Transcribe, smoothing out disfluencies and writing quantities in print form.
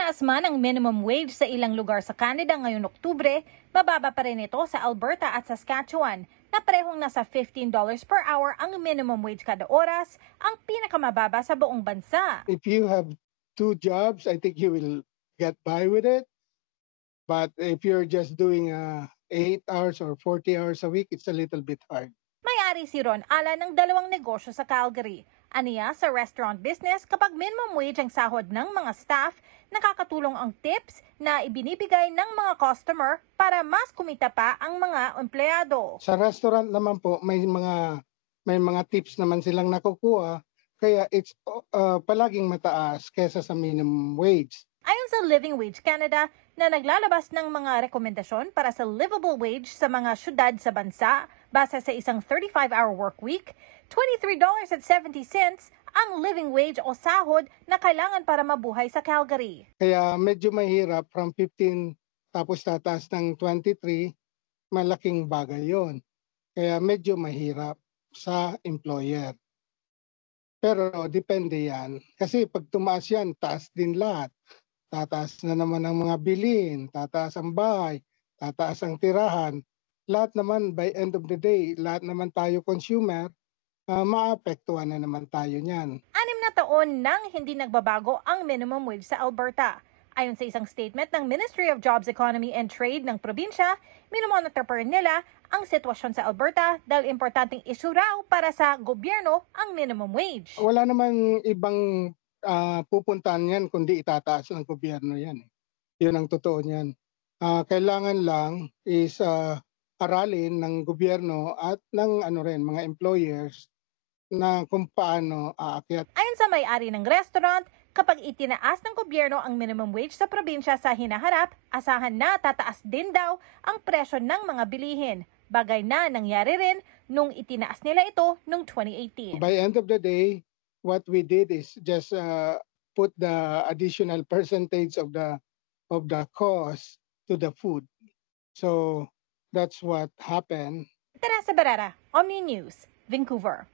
Itinaas man ang minimum wage sa ilang lugar sa Canada ngayong Oktubre, mababa pa rin ito sa Alberta at Saskatchewan na parehong nasa $15 per hour ang minimum wage kada oras, ang pinakamababa sa buong bansa. If you have 2 jobs, I think you will get by with it. But if you're just doing 8 hours or 40 hours a week, it's a little bit hard. May-ari si Ron Ala ng 2 negosyo sa Calgary. Aniya sa restaurant business, kapag minimum wage ang sahod ng mga staff, nakakatulong ang tips na ibinibigay ng mga customer para mas kumita pa ang mga empleyado. Sa restaurant naman po, may mga tips naman silang nakukuha, kaya it's palaging mataas kesa sa minimum wage. Ayon sa Living Wage Canada na naglalabas ng mga rekomendasyon para sa livable wage sa mga syudad sa bansa base sa isang 35-hour work week, $23.70 ang living wage o sahod na kailangan para mabuhay sa Calgary. Kaya medyo mahirap from 15 tapos tataas ng 23, malaking bagay yon. Kaya medyo mahirap sa employer. Pero depende yan. Kasi pag tumaas yan, taas din lahat. Tataas na naman ang mga bilhin, tataas ang bahay, tataas ang tirahan. Lahat naman, by end of the day, lahat naman tayo consumer, maapektuhan na naman tayo niyan. 6 na taon nang hindi nagbabago ang minimum wage sa Alberta. Ayon sa isang statement ng Ministry of Jobs, Economy and Trade ng probinsya, minomonitor pa rin nila ang sitwasyon sa Alberta dahil importanteng issue raw para sa gobyerno ang minimum wage. Wala namang ibang pupuntahan yan kundi itataas ng gobyerno yan. Yun ang totoo niyan. Kailangan lang is aralin ng gobyerno at ng mga employers na kung paano aakyat. Ayon sa may-ari ng restaurant, kapag itinaas ng gobyerno ang minimum wage sa probinsya sa hinaharap, asahan na tataas din daw ang presyo ng mga bilihin. Bagay na nangyari rin nung itinaas nila ito noong 2018. By end of the day, what we did is just put the additional percentage of the cost to the food. So that's what happened. Teresa Barrera, Omni News, Vancouver.